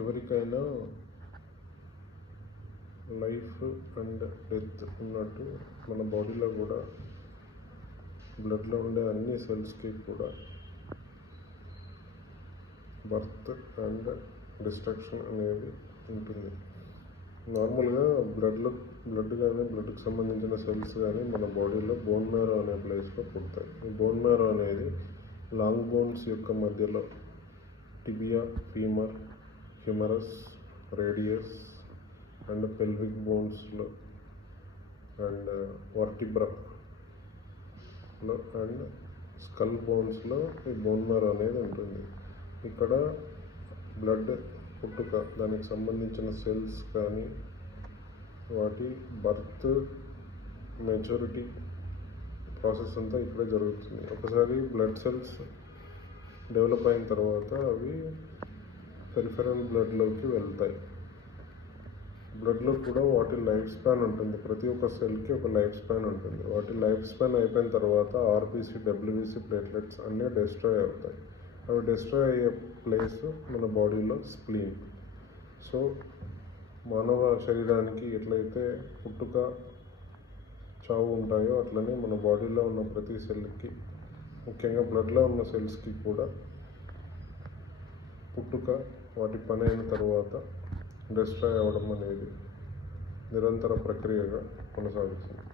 ఎవరికైనా life and death ఉన్నట్టు మన బాడీలో కూడా బ్లడ్లో ఉండే అన్ని సెల్స్కి కూడా బర్త్ అండ్ డిస్ట్రక్షన్ అనేది ఉంటుంది. నార్మల్గా బ్లడ్ కానీ బ్లడ్కి సంబంధించిన సెల్స్ కానీ మన బాడీలో బోన్ మ్యారో అనే ప్లేస్లో పుడతాయి. ఈ బోన్ మ్యారో అనేది లాంగ్ బోన్స్ యొక్క మధ్యలో tibia, femur, humerus, radius and pelvic బోన్స్లో అండ్ వర్టిబ్రాలో అండ్ స్కల్ బోన్స్లో ఈ బోన్ మ్యారో అనేది ఉంటుంది. ఇక్కడ బ్లడ్ పుట్టుక, దానికి సంబంధించిన సెల్స్ కానీ వాటి బర్త్, మెచ్యూరిటీ ప్రాసెస్ అంతా ఇక్కడే జరుగుతుంది. ఒకసారి బ్లడ్ సెల్స్ డెవలప్ అయిన తర్వాత అవి పెరిఫెరల్ బ్లడ్లోకి వెళ్తాయి. బ్లడ్లో కూడా వాటి లైఫ్ స్పాన్ ఉంటుంది. ప్రతి ఒక్క సెల్కి ఒక లైఫ్ స్పాన్ ఉంటుంది. వాటి లైఫ్ స్పాన్ అయిపోయిన తర్వాత ఆర్బీసీ, డబ్ల్యూబీసీ, ప్లేట్లెట్స్ అన్నీ డిస్ట్రాయ్ అవుతాయి. అవి డిస్ట్రాయ్ అయ్యే ప్లేస్ మన బాడీలో స్ప్లీన్. సో మానవ శరీరానికి ఎట్లయితే పుట్టుక, చావు ఉంటాయో అట్లనే మన బాడీలో ఉన్న ప్రతి సెల్కి, ముఖ్యంగా బ్లడ్లో ఉన్న సెల్స్కి కూడా పుట్టుక, వాటి పని అయిన తర్వాత డిస్ట్రాయ్ అవ్వడం అనేది నిరంతర ప్రక్రియగా కొనసాగుతుంది.